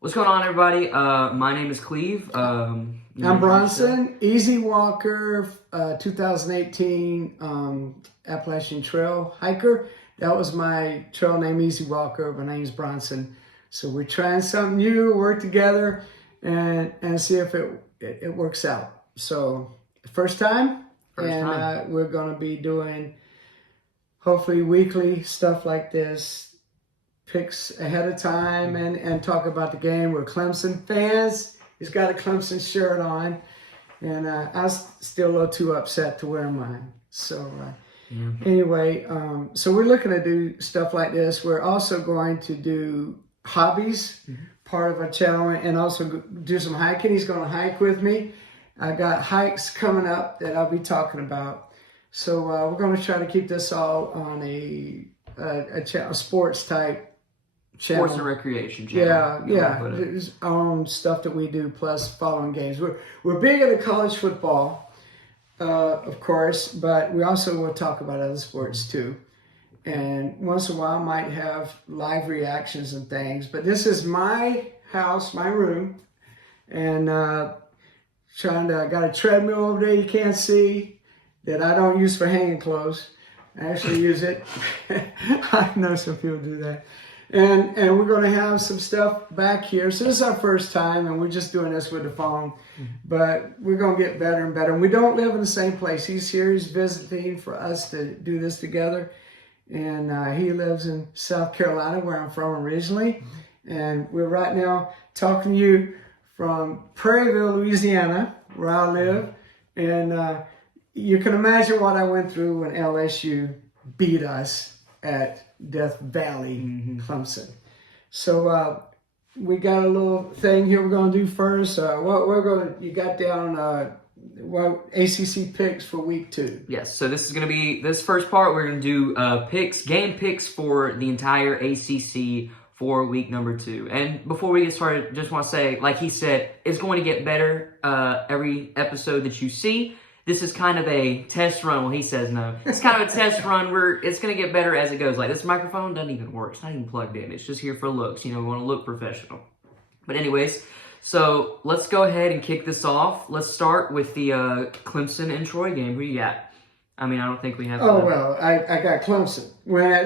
What's going on, everybody? My name is Cleve. I'm Bronson, Easy Walker, 2018 Appalachian Trail hiker. That was my trail name, Easy Walker. My name's Bronson. So we're trying something new, work together, and see if it works out. So first time, we're going to be doing hopefully weekly stuff like this. Picks ahead of time and talk about the game. We're Clemson fans. He's got a Clemson shirt on, and I was still a little too upset to wear mine. So anyway, so we're looking to do stuff like this. We're also going to do hobbies, part of our channel, and also do some hiking. He's going to hike with me. I got hikes coming up that I'll be talking about. So we're going to try to keep this all on a sports type channel. Sports and recreation channel. Yeah. There's our own stuff that we do, plus following games. We're big into college football, of course, but we also will talk about other sports too. And once in a while, might have live reactions and things. But this is my house, my room, and got a treadmill over there you can't see that I don't use for hanging clothes. I actually use it. I know some people do that. And we're going to have some stuff back here. So this is our first time, and we're just doing this with the phone. But we're going to get better and better. And we don't live in the same place. He's here. He's visiting for us to do this together. And he lives in South Carolina, where I'm from originally. And we're right now talking to you from Prairieville, Louisiana, where I live. And you can imagine what I went through when LSU beat us at Death Valley, Clemson. So we got a little thing here we're going to do first. You got down ACC picks for week 2. Yes, so this is going to be, this first part, we're going to do game picks for the entire ACC for week number 2. And before we get started, just want to say, like he said, it's going to get better every episode that you see. This is kind of a test run. Well, he says no. It's kind of a test run where it's going to get better as it goes. Like, this microphone doesn't even work. It's not even plugged in. It's just here for looks. You know, we want to look professional. But anyways, so let's go ahead and kick this off. Let's start with the Clemson and Troy game. Who you got? I mean, I don't think we have... well, I got Clemson.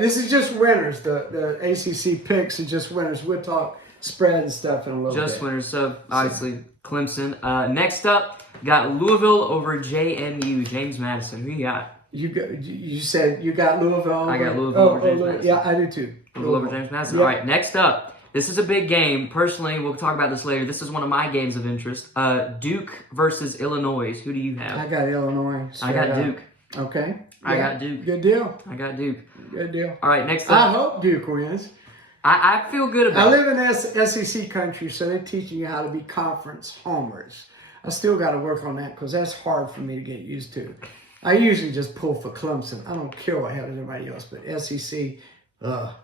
This is just winners. The ACC picks are just winners. We'll talk spread and stuff in a little bit. Just winners. So, obviously, Clemson. Next up, got Louisville over JMU. James Madison. Who you got? You said you got Louisville over... I got Louisville over James Madison. Yeah, I do too. Louisville over James Madison. Yep. All right, next up. This is a big game. Personally, we'll talk about this later. This is one of my games of interest. Duke versus Illinois. Who do you have? I got Illinois. I got Duke. Okay. I got Duke. Good deal. I got Duke. Good deal. All right, next up. I hope Duke wins. I feel good about it. I live in SEC country, so they're teaching you how to be conference homers. I still got to work on that because that's hard for me to get used to. I usually just pull for Clemson. I don't care what happens to everybody else, but SEC,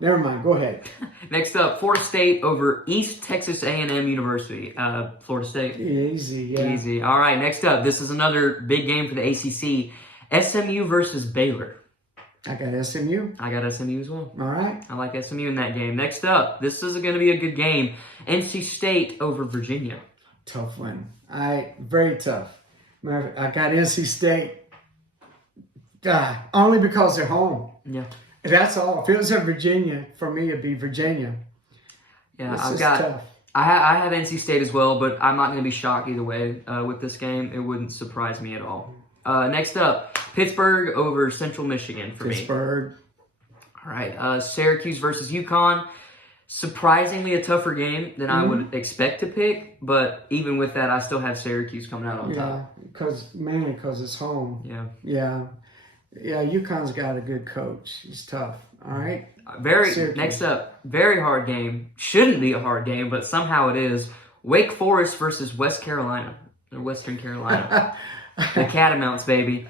never mind. Go ahead. Next up, Florida State over East Texas A&M University. Florida State. Easy, yeah. Easy. All right, next up. This is another big game for the ACC. SMU versus Baylor. I got SMU. I got SMU as well. All right. I like SMU in that game. Next up, this is going to be a good game. NC State over Virginia. Tough one. Very tough. I got NC State. Only because they're home. Yeah. That's all. If it was in Virginia, for me, it'd be Virginia. Yeah, Tough. I have NC State as well, but I'm not going to be shocked either way with this game. It wouldn't surprise me at all. Next up, Pittsburgh over Central Michigan for Pittsburgh. me. All right, Syracuse versus UConn. Surprisingly a tougher game than I would expect to pick, but even with that, I still have Syracuse coming out on top. Mainly because it's home. Yeah, UConn's got a good coach. He's tough. All right. Next up, very hard game. Shouldn't be a hard game, but somehow it is. Wake Forest versus West Carolina, or Western Carolina. The Catamounts, baby.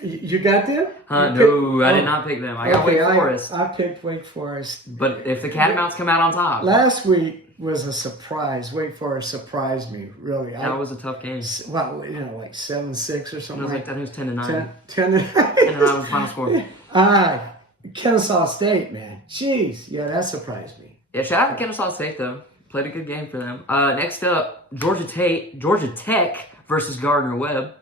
You got them? No, I did not pick them. I got Wake Forest. I picked Wake Forest. But if the Catamounts come out on top. Last week was a surprise. Wake Forest surprised me, really. That was a tough game. Well, like 7-6 or something. It was like that. It was 10-9. 10-9. 10-9 was the final score. Kennesaw State, man. Jeez. Yeah, that surprised me. Yeah, shout out to Kennesaw State, though. Played a good game for them. Next up, Georgia Tech versus Gardner-Webb.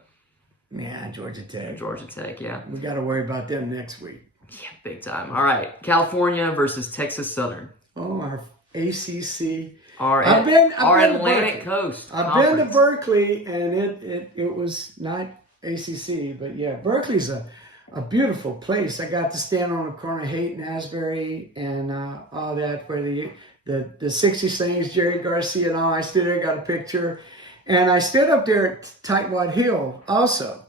Yeah, Georgia Tech. Georgia Tech, yeah. We got to worry about them next week. Yeah, big time. All right, California versus Texas Southern. Oh, our ACC. Our Atlantic Coast. I've been to Berkeley, and it was not ACC, but yeah, Berkeley's a beautiful place. I got to stand on the corner of Haight and Asbury and all that, where the 60 Things, Jerry Garcia and all. I stood there, got a picture. And I stood up there at Tightwad Hill also,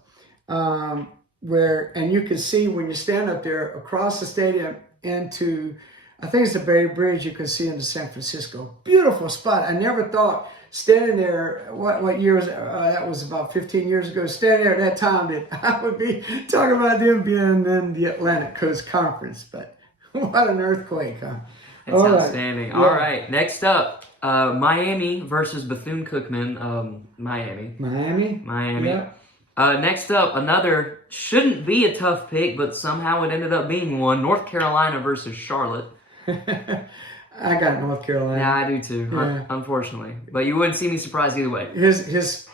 and you can see when you stand up there across the stadium into, I think it's the Bay Bridge, you can see into San Francisco. Beautiful spot. I never thought standing there, what year was that was about 15 years ago, standing there at that time that I would be talking about them being in the Atlantic Coast Conference. But what an earthquake, huh? That's outstanding. All right, next up, Miami versus Bethune-Cookman. Miami. Yeah. Next up, another shouldn't be a tough pick, but somehow it ended up being one. North Carolina versus Charlotte. I got North Carolina. Yeah, I do too, unfortunately. But you wouldn't see me surprised either way. His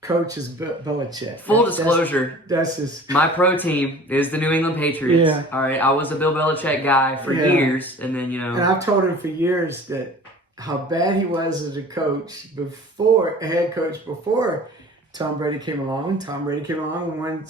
coach is Belichick. Full disclosure, that's his. My pro team is the New England Patriots. Yeah. All right, I was a Bill Belichick guy for years, and then, And I've told him for years that how bad he was as a coach a head coach before Tom Brady came along. Tom Brady came along and won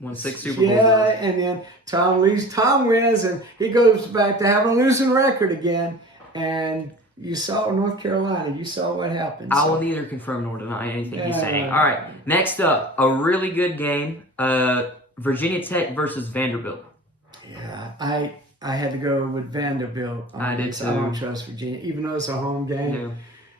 won 6 Super Bowls. Yeah, and then Tom wins, and he goes back to having a losing record again. And you saw North Carolina. You saw what happened. I will neither confirm nor deny anything he's saying. All right, next up, a really good game. Virginia Tech versus Vanderbilt. Yeah, I had to go with Vanderbilt. I did too. I don't trust Virginia, even though it's a home game. Yeah.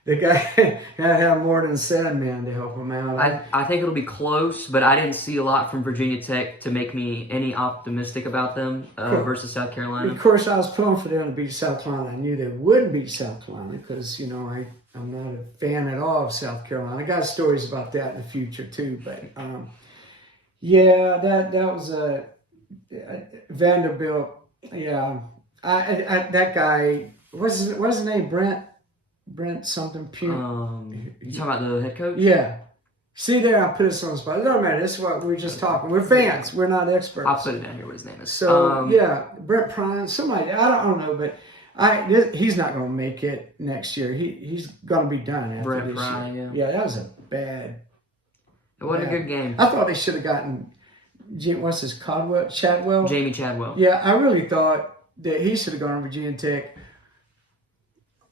The guy had to have more than 7 men to help him out. I think it'll be close, but I didn't see a lot from Virginia Tech to make me any optimistic about them versus South Carolina. Of course, I was pulling for them to beat South Carolina. I knew they wouldn't beat South Carolina because, I'm not a fan at all of South Carolina. I got stories about that in the future too. But, that was a Vanderbilt. Yeah. That guy, what's his name? Brent something Pugh. You talking about the head coach? Yeah. See there, I put us on the spot. It doesn't matter. This is what we're just talking. We're fans. We're not experts. I'll put it down here what his name is. So, Brent Prine, somebody, I don't know, but he's not going to make it next year. He's going to be done after Brent this Prine, year. Yeah, that was a bad. It wasn't a good game. I thought they should have gotten, what's his, Chadwell? Jamie Chadwell. Yeah, I really thought that he should have gone to Virginia Tech.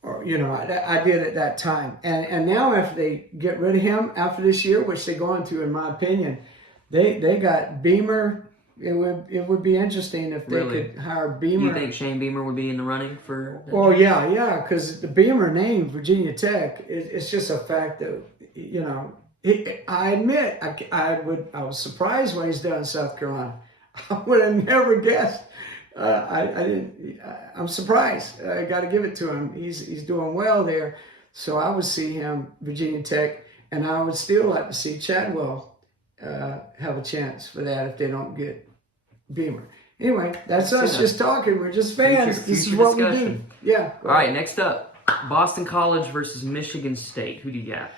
Or, I did at that time. And now after they get rid of him after this year, which they're going to, in my opinion, they got Beamer. It would be interesting if they could hire Beamer. You think Shane Beamer would be in the running for? Well, yeah, because the Beamer name, Virginia Tech, it's just a fact that, I admit, I was surprised when he's done in South Carolina. I would have never guessed. I'm surprised. I got to give it to him. He's doing well there. So I would see him, Virginia Tech, and I would still like to see Chadwell have a chance for that if they don't get Beamer. Anyway, that's us just talking. We're just fans. This is what discussion. We do. Yeah. All right, next up, Boston College versus Michigan State. Who do you got?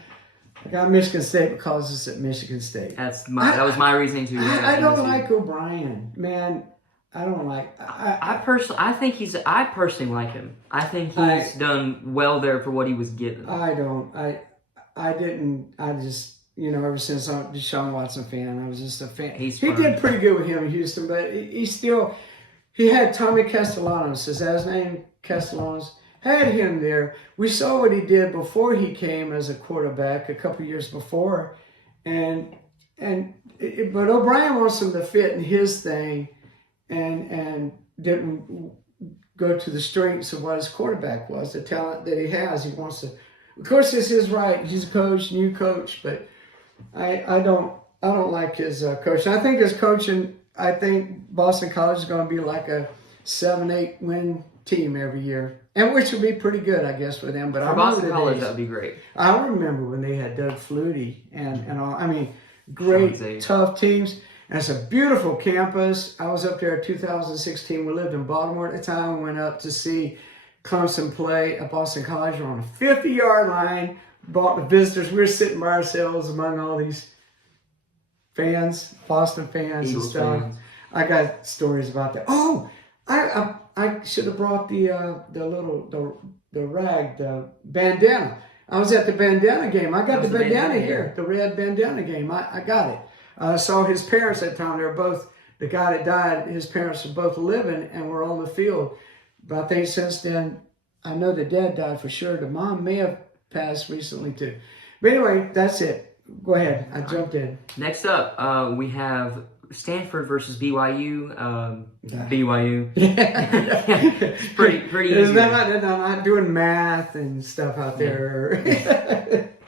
I got Michigan State because it's at Michigan State. That was my reasoning too. I don't like O'Brien, man. I don't like. I personally like him. I think he's done well there for what he was given. I don't. I didn't. I just, ever since I'm a Deshaun Watson fan, I was just a fan. He did pretty good with him in Houston, but he had Tommy Castellanos. Is that his name? Castellanos had him there. We saw what he did before he came as a quarterback a couple years before, but O'Brien wants him to fit in his thing. And didn't go to the strengths of what his quarterback was, the talent that he has. He wants to, of course, it's his right. He's a coach, new coach, but I don't like his coach. I think his coaching. I think Boston College is going to be like a 7-8 win team every year, and which would be pretty good, I guess, for them. But for Boston College, that would be great. I remember when they had Doug Flutie and all. I mean, great tough teams. And it's a beautiful campus. I was up there in 2016. We lived in Baltimore at the time. We went up to see Clemson play at Boston College. We're on the 50-yard line. Bought the visitors. We were sitting by ourselves among all these fans, Boston fans Eagles and stuff. fans. I got stories about that. Oh, I should have brought the rag, the bandana. I was at the bandana game. I got the bandana here, the red bandana game. I got it. I saw his parents that time. They were both, the guy that died, his parents were both living and were on the field. But I think since then, I know the dad died for sure. The mom may have passed recently too. But anyway, that's it. Go ahead. I jumped in. Next up, we have Stanford versus BYU. BYU. It's pretty easy. They're not doing math and stuff out there.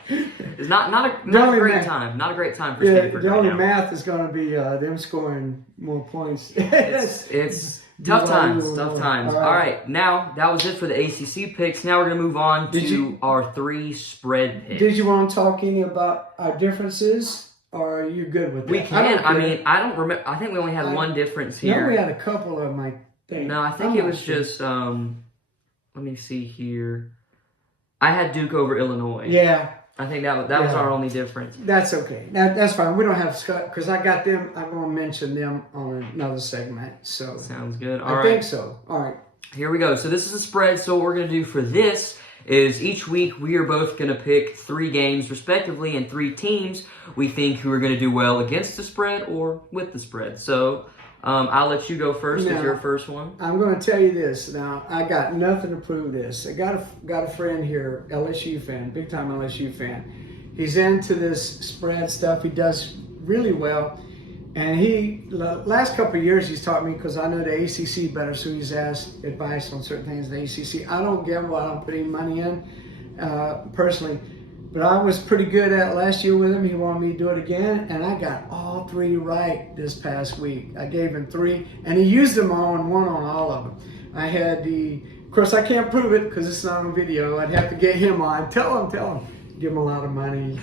It's not a great time. Not a great time for Stanford. The only right math is going to be them scoring more points. It's tough times. Tough times. All right. Now that was it for the ACC picks. Now we're gonna move on to our 3 spread picks. Did you want to talk any about our differences? Or are you good with that? We can. I mean, I don't remember. I think we only had one difference here. No, we had a couple of my things. No, I think it was just. Let me see here. I had Duke over Illinois. Yeah. I think that was our only difference. That's okay. That's fine. We don't have Scott because I got them. I'm going to mention them on another segment. So sounds good. I think so. All right. Here we go. So this is a spread. So what we're going to do for this is each week we are both going to pick 3 games respectively and 3 teams we think who are going to do well against the spread or with the spread. So I'll let you go first with your first one. I'm going to tell you this. Now, I got nothing to prove this. I got a friend here, LSU fan, big time LSU fan. He's into this spread stuff. He does really well. And the last couple of years he's taught me, because I know the ACC better, so he's asked advice on certain things in the ACC. I don't gamble. I don't put any money in personally. But I was pretty good at last year with him. He wanted me to do it again, and I got all 3 right this past week. I gave him 3, and he used them all and won on all of them. I had of course I can't prove it because it's not on video. I'd have to get him on. Tell him. Give him a lot of money.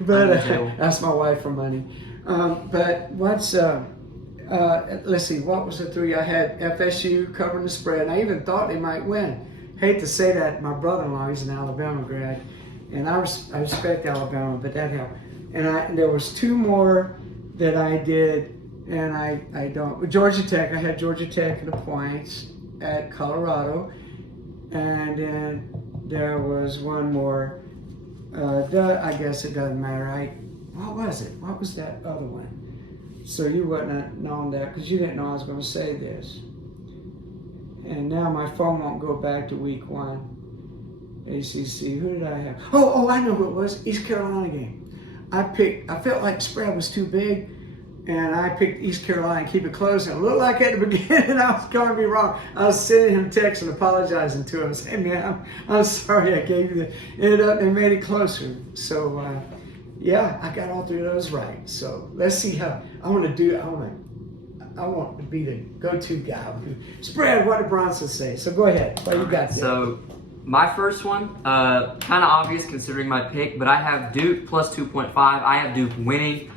But that's my wife for money. But let's see, what was the 3? I had FSU covering the spread, and I even thought they might win. Hate to say that, my brother-in-law, he's an Alabama grad, and I respect Alabama, but that helped. And there was 2 more that I did, and I don't. Georgia Tech, I had Georgia Tech in the points at Colorado, and then there was one more. I guess it doesn't matter. What was it? What was that other one? So you wouldn't have known that because you didn't know I was going to say this. And now my phone won't go back to week 1. ACC. Who did I have? Oh, I know who it was. East Carolina game. I felt like the spread was too big, and I picked East Carolina and keep it close. And it looked like at the beginning I was going to be wrong. I was sending him texts and apologizing to him, saying, "Man, I'm sorry I gave you the." Ended up they made it closer. So yeah, I got all 3 of those right. So let's see how I want to do. I want to be the go-to guy. Spread. What did Bronson say? So go ahead. What you got there? So my first one, kind of obvious considering my pick, but I have Duke plus 2.5. I have Duke winning.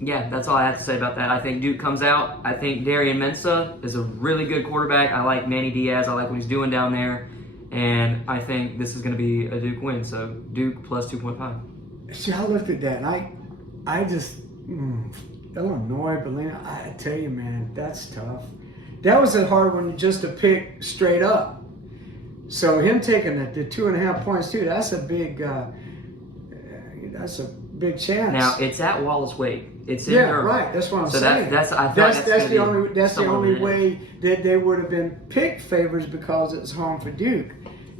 Yeah, that's all I have to say about that. I think Duke comes out. I think Darian Mensah is a really good quarterback. I like Manny Diaz. I like what he's doing down there. And I think this is going to be a Duke win. So Duke plus 2.5. See, I looked at that, and I just, Illinois, Berlin, I tell you, man, that's tough. That was a hard one just to pick straight up. So him taking the 2.5 points too, that's a big chance. Now it's at Wallace Wade. It's in Durham. Right. That's what I'm so saying. That's the only way that they would have been picked favors because it's home for Duke.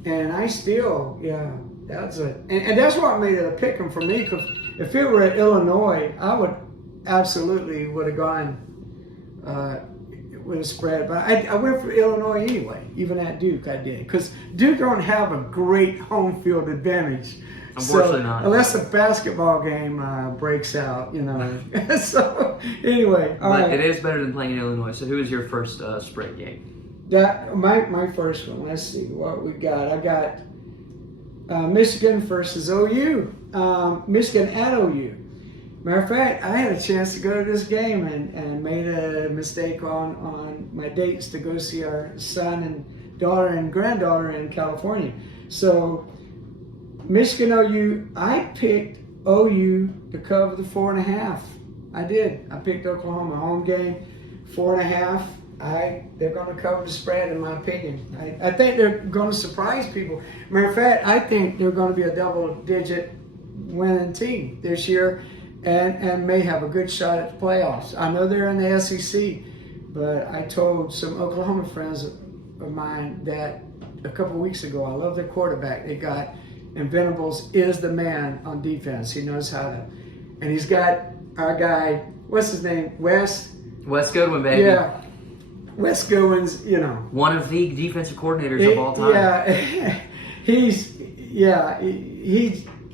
And I still, and that's what made it a pick 'em for me. Because if it were at Illinois, I would have gone with a spread. But I went for Illinois anyway. Even at Duke, I did because Duke don't have a great home field advantage. Unfortunately not. Unless a basketball game breaks out, So anyway, but it is better than playing in Illinois. So who is your first spread game? That my first one. Let's see what we got. I got Michigan versus OU. Michigan at OU. Matter of fact, I had a chance to go to this game and made a mistake on my dates to go see our son and daughter and granddaughter in California. So Michigan OU, I picked OU to cover the 4.5. I did. I picked Oklahoma home game 4.5. They're going to cover the spread, in my opinion. I think they're going to surprise people. Matter of fact, I think they're going to be a double-digit winning team this year, and may have a good shot at the playoffs. I know they're in the SEC, but I told some Oklahoma friends of mine that a couple weeks ago, I love their quarterback they got, and Venables is the man on defense. He knows how to, and he's got our guy, what's his name, Wes Goodwin, baby. Yeah. Wes Goodwin's, one of the defensive coordinators of all time. Yeah,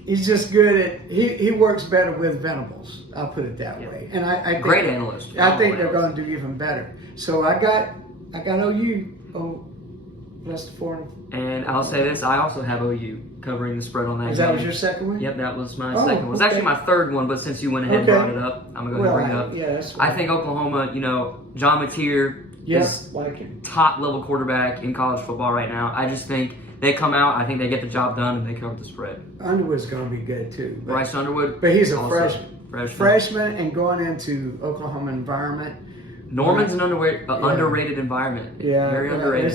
he's just good at, he works better with Venables. I'll put it that way. And I think, great analyst. I think they're going to do even better. So I got OU plus the 4. And I'll say this: I also have OU covering the spread on that. Is that was your second one? Yep, that was my second one. It was okay. actually my third one, but since you went ahead and brought it up, I'm gonna go ahead and bring it up. Yeah, that's fine. I think Oklahoma, John Mateer is top level quarterback in college football right now. I just think they come out, I think they get the job done, and they cover the spread. Underwood's going to be good too. Bryce Underwood. But he's a freshman. Freshman and going into Oklahoma environment. Norman's an underrated environment. Yeah, very underrated.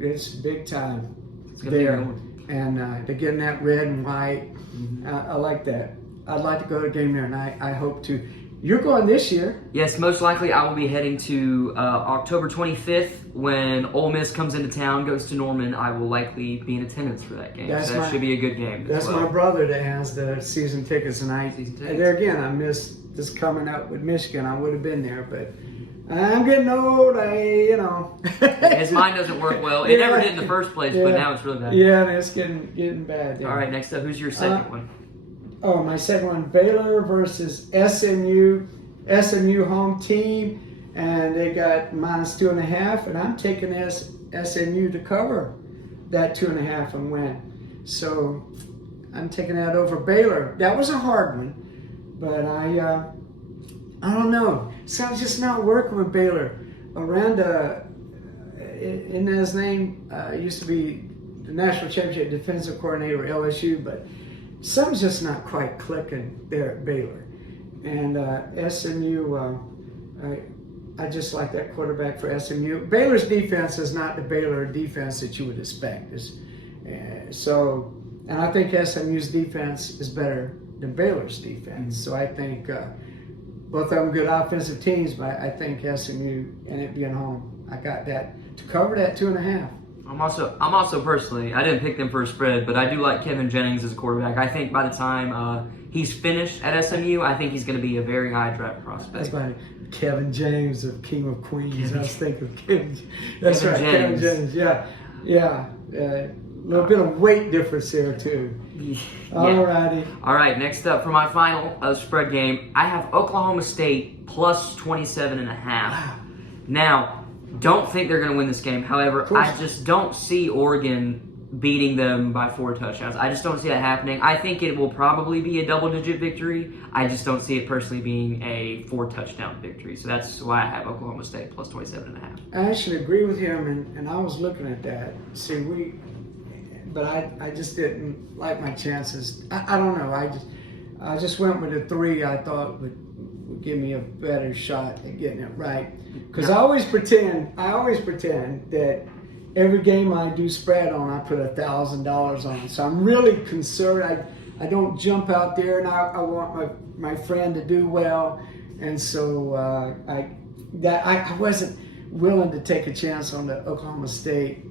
It's big time It's gonna be a there, good one. and they're getting that red and white. Mm-hmm. I like that. I'd like to go to a game there, and I hope to. You're going this year. Yes, most likely I will be heading to October 25th when Ole Miss comes into town, goes to Norman. I will likely be in attendance for that game. So that should be a good game. That's my brother that has the season tickets, and there again, I missed this coming up with Michigan. I would have been there, but I'm getting old. His mind doesn't work well. It never did in the first place, but now it's really bad. Yeah, and it's getting bad. There. All right, next up, who's your second one? Oh, my second one, Baylor versus SMU. SMU home team, and they got -2.5, and I'm taking SMU to cover that 2.5 and win. So I'm taking that over Baylor. That was a hard one, but I don't know. Something's just not working with Baylor. Aranda, in his name, used to be the national championship defensive coordinator at LSU, but something's just not quite clicking there at Baylor. And SMU, I just like that quarterback for SMU. Baylor's defense is not the Baylor defense that you would expect. And I think SMU's defense is better than Baylor's defense. So I think both of them good offensive teams, but I think SMU, and it being home, I got that to cover that 2.5. I'm also personally, I didn't pick them for a spread, but I do like Kevin Jennings as a quarterback. I think by the time he's finished at SMU, I think he's going to be a very high draft prospect. That's funny. Kevin James of King of Queens. I was thinking of Kevin. Kevin James. Yeah. A little bit of weight difference there too. Yeah. Alrighty. All right. Next up for my final spread game, I have Oklahoma State plus 27.5. Wow. Now, don't think they're going to win this game. However, I just don't see Oregon beating them by 4 touchdowns. I just don't see that happening. I think it will probably be a double-digit victory. I just don't see it personally being a 4-touchdown victory. So that's why I have Oklahoma State plus 27.5. I actually agree with him, and I was looking at that. See, but I just didn't like my chances. I don't know. I just went with a 3. I thought would give me a better shot at getting it right. Because I always pretend that every game I do spread on, I put $1,000 on. So I'm really concerned. I don't jump out there, and I want my friend to do well. And so I wasn't willing to take a chance on the Oklahoma State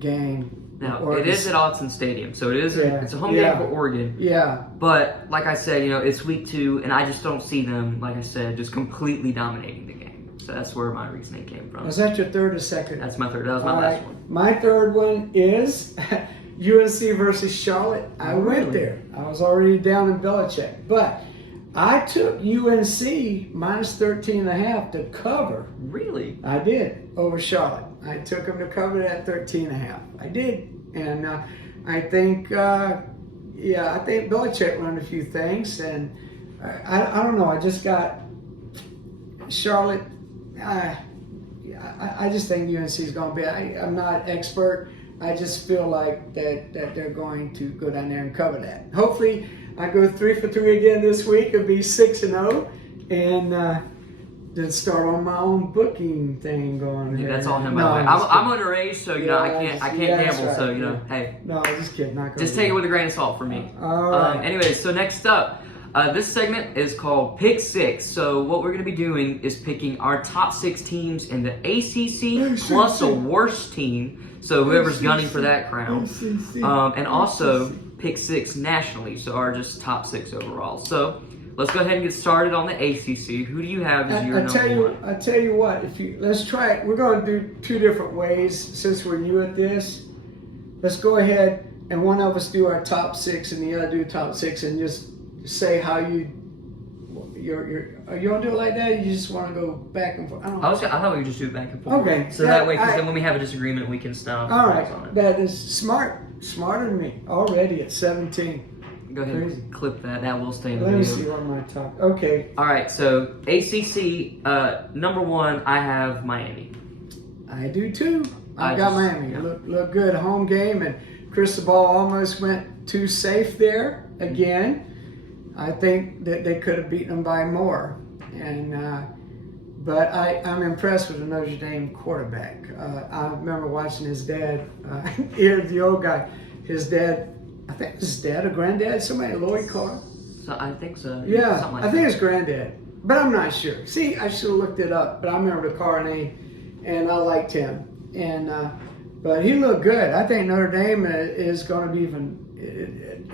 game. Now, it is at Autzen Stadium, so it's a home game for Oregon. Yeah. But, like I said, it's week 2, and I just don't see them, like I said, just completely dominating the game. So that's where my reasoning came from. Was that your third or second? That's my third. That was my last one. My third one is UNC versus Charlotte. I went there. I was already down in Belichick. But I took UNC minus 13.5 to cover. Really? I did, over Charlotte. I took them to cover that 13.5. I did. And I think Belichick learned a few things. And I don't know. I just got Charlotte. I just think UNC is going to be. I'm not expert. I just feel like that they're going to go down there and cover that. Hopefully, I go 3 for 3 again this week. It'll be 6-0, and then start on my own booking thing going. Yeah, that's all him. By the way, I'm underage, so I can't gamble. Right, so hey. No, just kidding. Just take it with a grain of salt for me. All right. Anyways, so next up. This segment is called Pick 6. So what we're going to be doing is picking our top 6 teams in the ACC plus a worst team. So whoever's gunning for that crown. And also pick 6 nationally. So our just top 6 overall. So let's go ahead and get started on the ACC. Who do you have as your number 1? I tell you what. Let's try it. We're going to do 2 different ways since we're new at this. Let's go ahead and one of us do our top 6 and the other do top 6 and just say how you want to do it like that? Or you just want to go back and forth? I thought we would just do it back and forth. Okay. So that way, because then when we have a disagreement, we can stop. All right. That is smarter than me. Already at 17. Go ahead and clip that. That will stay in the video. Let me video. see what my top. Okay. All right. So ACC number 1, I have Miami. I do too. I got Miami. Yeah. Look good. Home game, and Cristobal almost went too safe there again. I think that they could have beaten them by more, but I'm impressed with the Notre Dame quarterback. I remember watching his dad. Here's the old guy. His dad, I think his dad or granddad, somebody, Lloyd Carr. So I think so. Yeah, I think it's granddad, but I'm not sure. See, I should have looked it up, but I remember the Carr name, and I liked him. But he looked good. I think Notre Dame is going to be even.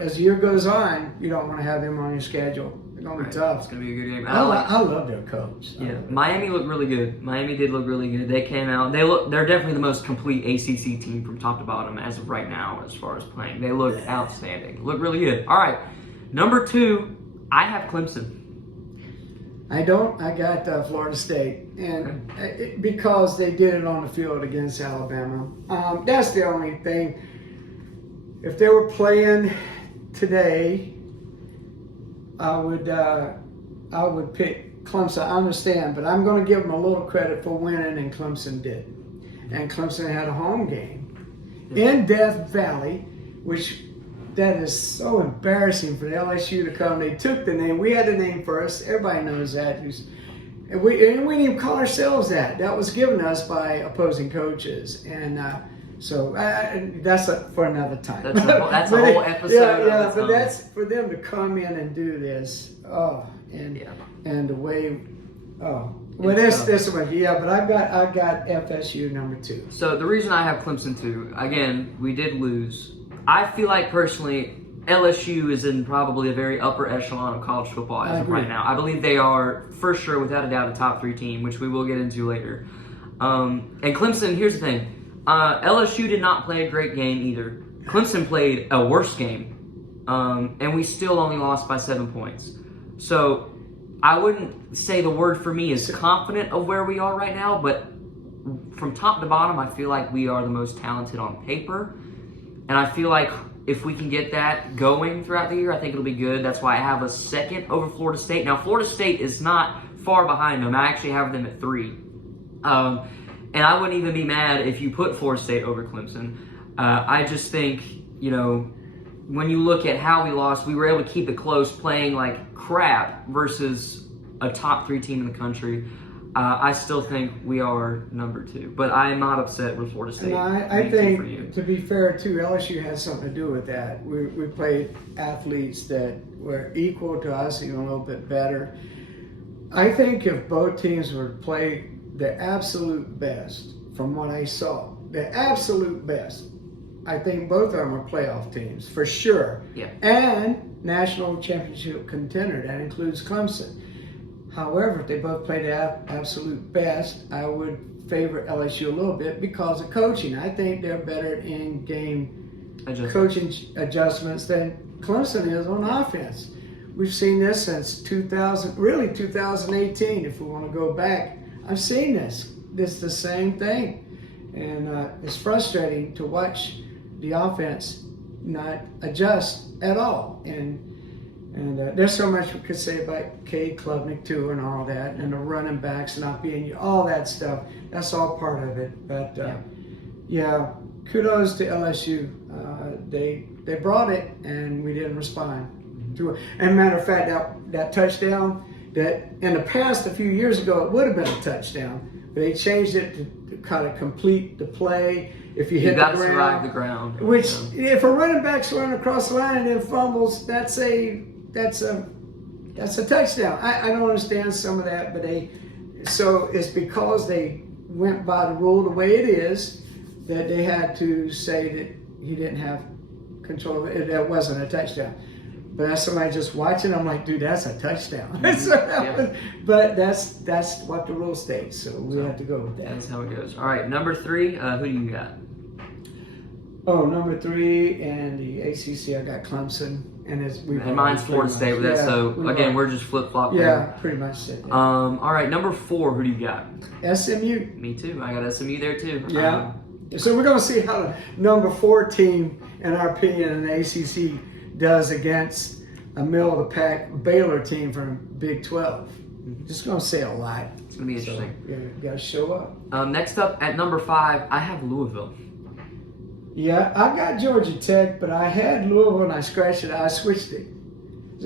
As the year goes on, you don't want to have them on your schedule. They're going to be tough. It's going to be a good game. I love their coach. Yeah, Miami looked really good. Miami did look really good. They came out. They're definitely the most complete ACC team from top to bottom as of right now as far as playing. They look outstanding. Look really good. All right, number 2, I have Clemson. I don't. I got Florida State, and because they did it on the field against Alabama. That's the only thing. If they were playing today, I would pick Clemson. I understand, but I'm going to give them a little credit for winning, and Clemson did. And Clemson had a home game in Death Valley, which that is so embarrassing for the LSU to come. They took the name. We had the name first. Everybody knows that. And we didn't even call ourselves that. That was given us by opposing coaches. And so that's for another time. That's a whole episode. Yeah, but that's for them to come in and do this. And the way. Well, that's what. Yeah, but I got FSU number 2. So the reason I have Clemson 2, again, we did lose. I feel like personally, LSU is in probably a very upper echelon of college football as of right now. I believe they are, for sure, without a doubt, a top 3 team, which we will get into later. And Clemson, here's the thing. LSU did not play a great game either. Clemson played a worse game. And we still only lost by 7 points. So I wouldn't say the word for me is confident of where we are right now, but from top to bottom, I feel like we are the most talented on paper. And I feel like if we can get that going throughout the year, I think it'll be good. That's why I have a 2nd over Florida State. Now, Florida State is not far behind them. I actually have them at 3. And I wouldn't even be mad if you put Florida State over Clemson. I just think, when you look at how we lost, we were able to keep it close playing like crap versus a top 3 team in the country. I still think we are number 2, but I am not upset with Florida State. And I think, to be fair, too, LSU has something to do with that. We played athletes that were equal to us, even a little bit better. I think if both teams were to play the absolute best, from what I saw, the absolute best, I think both of them are playoff teams, for sure. Yeah. And national championship contender. That includes Clemson. However, if they both play the absolute best, I would favor LSU a little bit because of coaching. I think they're better in game coaching adjustments than Clemson is on offense. We've seen this since 2018, if we want to go back. I've seen this. It's the same thing. And it's frustrating to watch the offense not adjust at all. And And there's so much we could say about Cade Klubnik too, and all that, and the running backs not being all that stuff. That's all part of it. But yeah, kudos to LSU. They brought it, and we didn't respond to it. And matter of fact, that touchdown that in the past a few years ago it would have been a touchdown, but they changed it to kind of complete the play. If you hit the ground, survive the ground. Which, if a running back's running across the line and then fumbles, that's a touchdown. I don't understand some of that, but so it's because they went by the rule the way it is that they had to say that he didn't have control of it. That wasn't a touchdown. But as somebody just watching, I'm like, dude, that's a touchdown. But that's what the rule states, so we have to go with that. That's how it goes. All right, number 3, who do you got? Oh, number 3 in the ACC, I got Clemson, and mine's Florida State with that. So again, we're just flip flop. Yeah, pretty much said that. All right, number 4, who do you got? SMU. Me too. I got SMU there too. Yeah. So we're gonna see how the number 4 team, in our opinion, in the ACC does against a middle of the pack Baylor team from Big 12. Just gonna say a lot. It's gonna be interesting. So, you gotta show up. Next up at number 5, I have Louisville. Yeah, I got Georgia Tech, but I had Louisville and I scratched it. I switched it,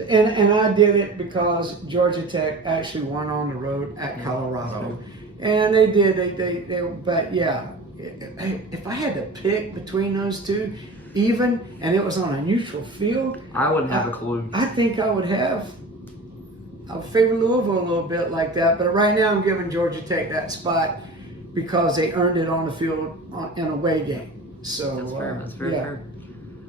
and I did it because Georgia Tech actually won on the road at Colorado, and they did. They but yeah, if I had to pick between those two, even, and it was on a neutral field, I wouldn't have a clue. I think I would favor Louisville a little bit like that, but right now I'm giving Georgia Tech that spot because they earned it on the field in a away game. So that's fair. That's very fair.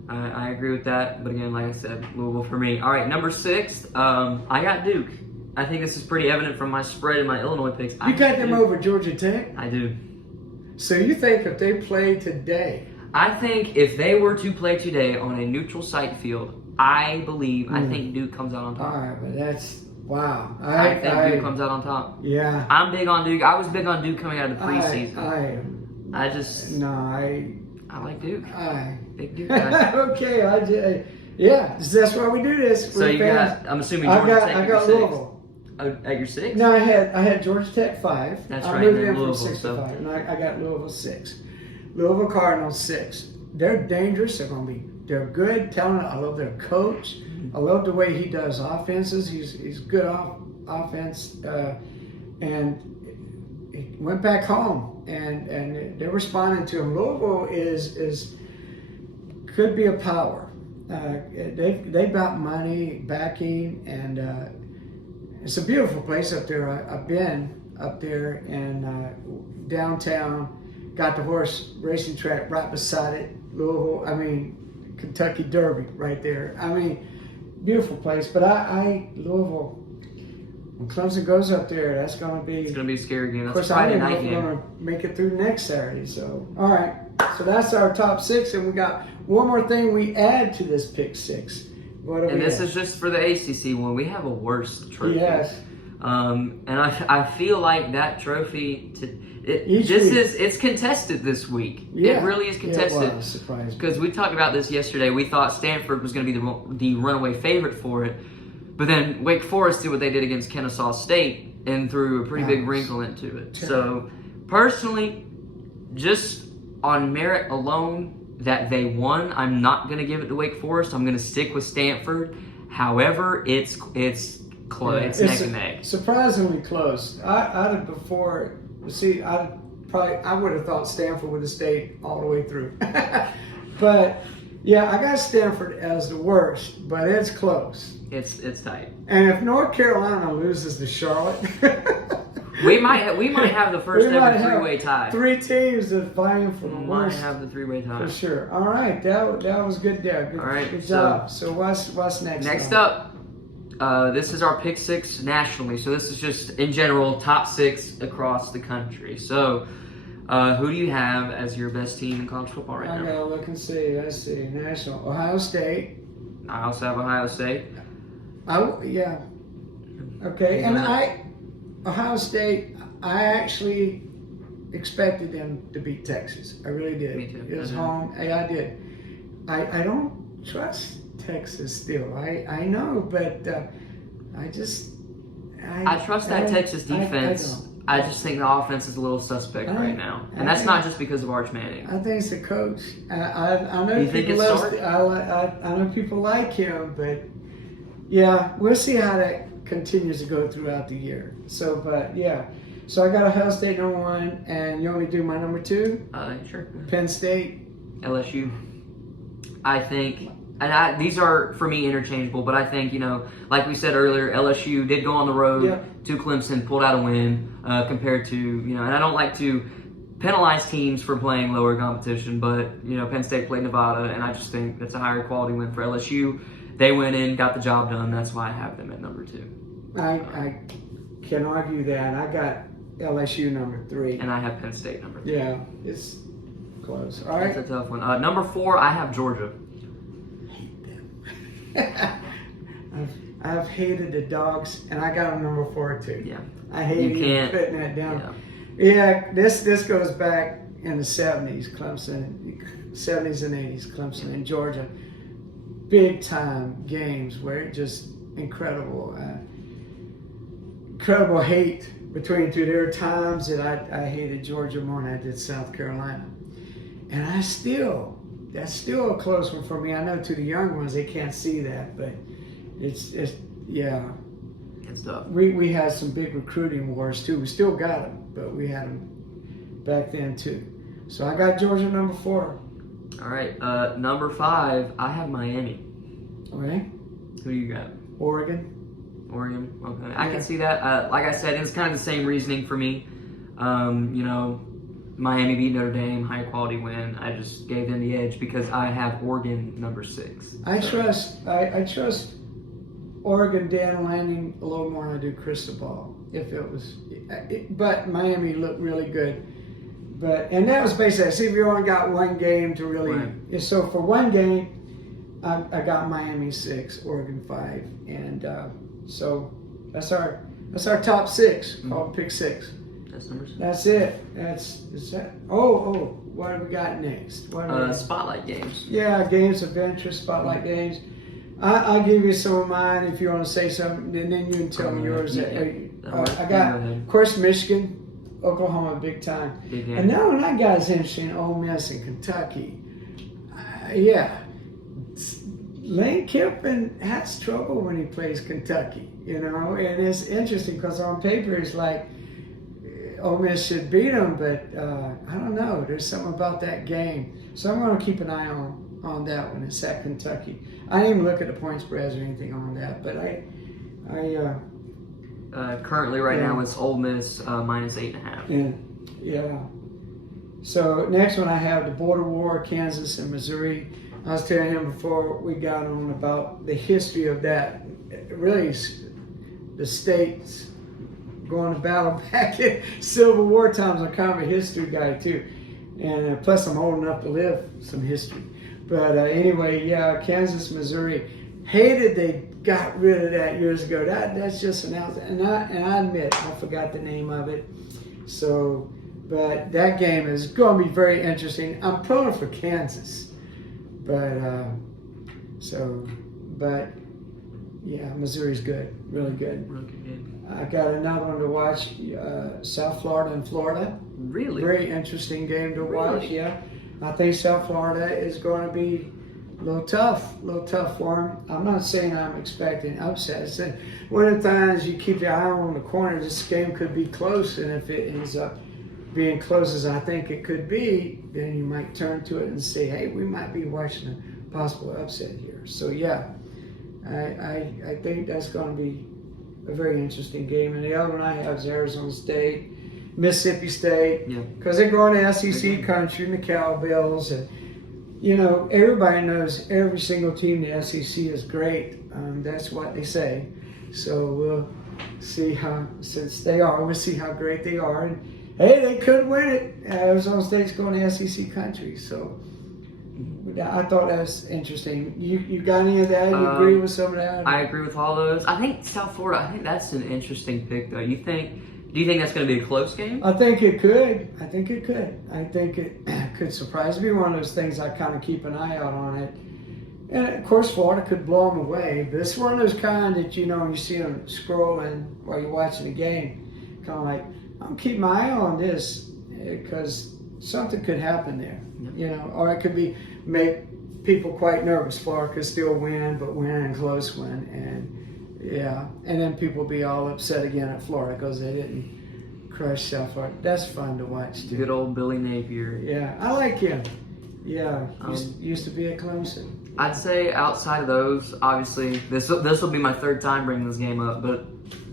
I agree with that. But again, like I said, Louisville for me. All right, number 6, I got Duke. I think this is pretty evident from my spread and my Illinois picks. You got them over Georgia Tech? I do. So you think if they play today? I think if they were to play today on a neutral site field, I think Duke comes out on top. All right, but that's, wow. I think Duke comes out on top. Yeah. I'm big on Duke. I was big on Duke coming out of the preseason. I like Duke. Big Duke guy. Okay, that's why we do this. So you got, I'm assuming Georgia Tech. I got Louisville. At your 6? No, I had Georgia Tech 5. That's I right. moved in Louisville, from 6 so. to 5, and I got Louisville 6. Louisville Cardinals 6. They're dangerous. They're good, talented. I love their coach. I love the way he does offenses. He's good offense, and he went back home. And they're responding to him. Louisville could be a power. They got money, backing, and it's a beautiful place up there. I've been up there in downtown. Got the horse racing track right beside it. Louisville. Kentucky Derby right there. Beautiful place. But Louisville. When Clemson goes up there, it's going to be a scary game. Of course, I don't know if we're going to make it through next Saturday. So, all right. So that's our top 6, and we got one more thing we add to this pick 6. This is just for the ACC one. We have a worse trophy. Yes. And I feel like that trophy. It's contested this week. Yeah. It really is contested. Yeah, it was. Surprised. Because we talked about this yesterday. We thought Stanford was going to be the runaway favorite for it. But then Wake Forest did what they did against Kennesaw State and threw a pretty big wrinkle into it. So, personally, just on merit alone that they won, I'm not going to give it to Wake Forest. I'm going to stick with Stanford. However, it's close. Yeah, it's neck and neck. Surprisingly close. I would have thought Stanford would have stayed all the way through. But yeah, I got Stanford as the worst, but it's close. It's tight. And if North Carolina loses to Charlotte, we might have the first ever three-way tie. 3 teams that's vying for the worst. We might have the three-way tie for sure. All right, that was good there. Good, all right, good job. So what's next? Next up, this is our pick 6 nationally. So this is just in general top 6 across the country. So. Who do you have as your best team in college football right now? I gotta look and see. Let's see. National. Ohio State. I also have Ohio State. Yeah. Okay. And Ohio State, I actually expected them to beat Texas. I really did. Me too. It was home. I did. I don't trust Texas still. I know, but I just. I trust that Texas defense. I just think the offense is a little suspect right now, and that's not just because of Arch Manning. I think it's the coach. I know You think people it's love. I know people like him, but yeah, we'll see how that continues to go throughout the year. So, but yeah, so I got Ohio State number 1, and you want me to do my number 2? Sure. Penn State, LSU. I think, and these are for me interchangeable, but I think, like we said earlier, LSU did go on the road to Clemson, pulled out a win compared to, and I don't like to penalize teams for playing lower competition, but, Penn State played Nevada, and I just think that's a higher quality win for LSU. They went in, got the job done. That's why I have them at number 2. I can argue that. I got LSU number 3. And I have Penn State number 3. Yeah, it's close. All right. That's a tough one. Number 4, I have Georgia. I've hated the Dogs, and I got them number 4 too. Yeah, I hate even putting that down. Yeah, this goes back in the 70s, Clemson, 70s and 80s, Clemson and Georgia, big time games where it just incredible hate between the two. There were times that I hated Georgia more than I did South Carolina, and that's still a close one for me. I know to the young ones they can't see that, but it's yeah. It's tough. We had some big recruiting wars too. We still got them, but we had them back then too. So I got Georgia number 4. All right, number 5, I have Miami. Okay. Who do you got? Oregon. Okay, I can see that. Like I said, it's kind of the same reasoning for me. Miami beat Notre Dame, high quality win. I just gave them the edge because I have Oregon number 6. I trust Oregon Dan Lanning a little more than I do Cristobal. But Miami looked really good. And that was basically, see, we only got one game to really. Right. So for one game, I got Miami 6, Oregon 5, and so that's our top 6 called Pick 6. That's it. That's that. Oh, what have we got next? Spotlight games. Yeah, games of interest, spotlight games. I'll give you some of mine if you want to say something, and then you can tell me yours. I got, of course, Michigan, Oklahoma, big time. And that one I got is interesting. Ole Miss and Kentucky. Lane Kiffin has trouble when he plays Kentucky, and it's interesting because on paper it's like Ole Miss should beat them, but I don't know. There's something about that game, so I'm going to keep an eye on that one. It's at Kentucky. I didn't even look at the point spreads or anything on that, but currently right now it's Ole Miss minus 8.5. Yeah. So next one I have the border war, Kansas and Missouri. I was telling him before we got on about the history of that. Really, the states going to battle back in Civil War times. I'm kind of a history guy too, and plus I'm old enough to live some history. But anyway, yeah, Kansas, Missouri. Hated they got rid of that years ago. That's just announced, and I admit I forgot the name of it. So, but that game is going to be very interesting. I'm pulling for Kansas, but yeah, Missouri's good, really good. Really good game. I got another one to watch. South Florida and Florida. Really? Very interesting game to watch. Yeah, I think South Florida is going to be a little tough for them. I'm not saying I'm expecting upsets. And one of the times you keep your eye on the corner, this game could be close, and if it ends up being close as I think it could be, then you might turn to it and say, hey, we might be watching a possible upset here. So yeah, I think that's going to be a very interesting game. And the other one I have is Arizona State, Mississippi State, because they're going to SEC country and the Cowbells, and everybody knows every single team in the SEC is great. That's what they say. So we'll see we'll see how great they are. And hey, they could win it. Arizona State's going to SEC country. So I thought that was interesting. You got any of that? You agree with some of that? I agree with all those. I think South Florida, I think that's an interesting pick, though. Do you think that's going to be a close game? I think it could. I think it could surprise me. One of those things I kind of keep an eye out on it. And of course, Florida could blow them away, but it's one of those kind that you see them scrolling while you're watching the game, kind of like, I'm keeping my eye on this because something could happen there, or it could make people quite nervous. Florida could still win, but win and close win, and then people be all upset again at Florida because they didn't crush South Florida. That's fun to watch too. Good old Billy Napier. Yeah, I like him. Yeah, used to be at Clemson. I'd say outside of those, obviously, this will be my third time bringing this game up, but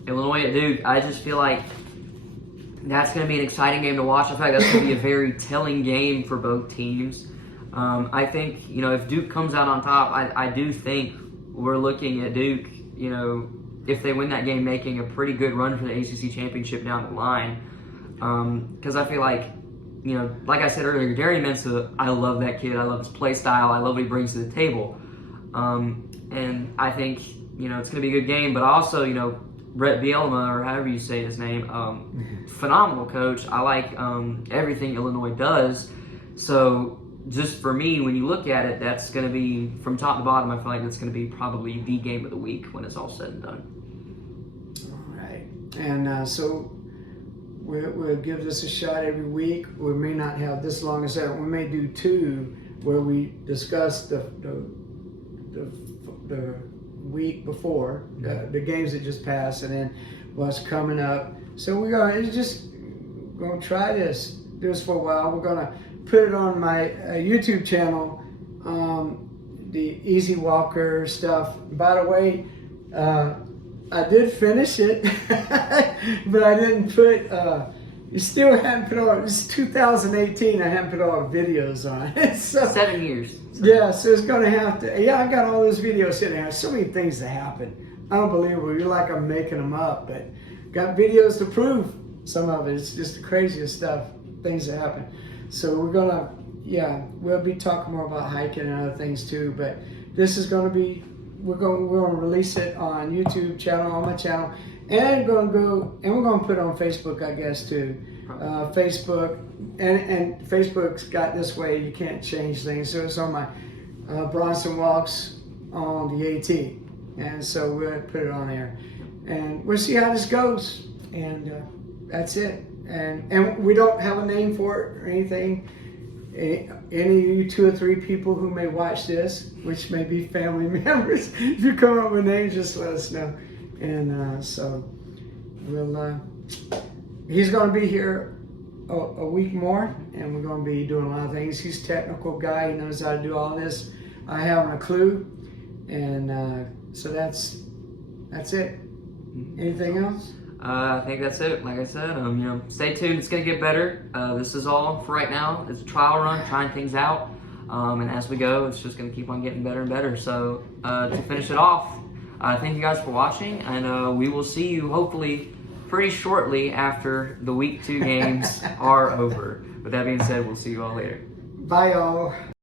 Illinois at Duke, I just feel like that's going to be an exciting game to watch. I feel like that's going to be a very telling game for both teams. I think, if Duke comes out on top, I do think we're looking at Duke, if they win that game, making a pretty good run for the ACC championship down the line. Because I feel like, like I said earlier, Gary Mensah, I love that kid. I love his play style. I love what he brings to the table. And I think, it's going to be a good game. But also, Brett Bielema, or however you say his name, phenomenal coach. I like everything Illinois does. So just for me, when you look at it, that's going to be, from top to bottom, I feel like that's going to be probably the game of the week when it's all said and done. All right. And so we'll give this a shot every week. We may not have this long as that. We may do two where we discuss the week before, the games that just passed, and then what's coming up. So we're going to try this for a while. We're going to put it on my YouTube channel, the Easy Walker stuff. By the way, I did finish it, but I didn't put, still haven't put all, it's 2018, I haven't put all the videos on it. So, 7 years. So. Yeah, so it's going to have to, I got all those videos sitting there. So many things that happen. Unbelievable. You're like I'm making them up, but got videos to prove some of it. It's just the craziest stuff, things that happen. So we're going to, we'll be talking more about hiking and other things too, but this is going to be, we're going to release it on YouTube channel, on my channel, and we're going to put it on Facebook, I guess, too. Facebook, and Facebook's got this way, you can't change things, so it's on my Bronson Walks on the AT, and so we'll put it on there, and we'll see how this goes, and that's it, and we don't have a name for it or anything. Any of you 2 or 3 people who may watch this, which may be family members, if you come up with names, just let us know. And so we'll, he's going to be here a week more, and we're going to be doing a lot of things. He's a technical guy. He knows how to do all this. I haven't a clue. And so that's it. Anything else? I think that's it. Like I said, stay tuned. It's going to get better. This is all for right now. It's a trial run, trying things out. And as we go, it's just going to keep on getting better and better. So to finish it off, thank you guys for watching. And we will see you hopefully pretty shortly after the week 2 games are over. With that being said, we'll see you all later. Bye, y'all.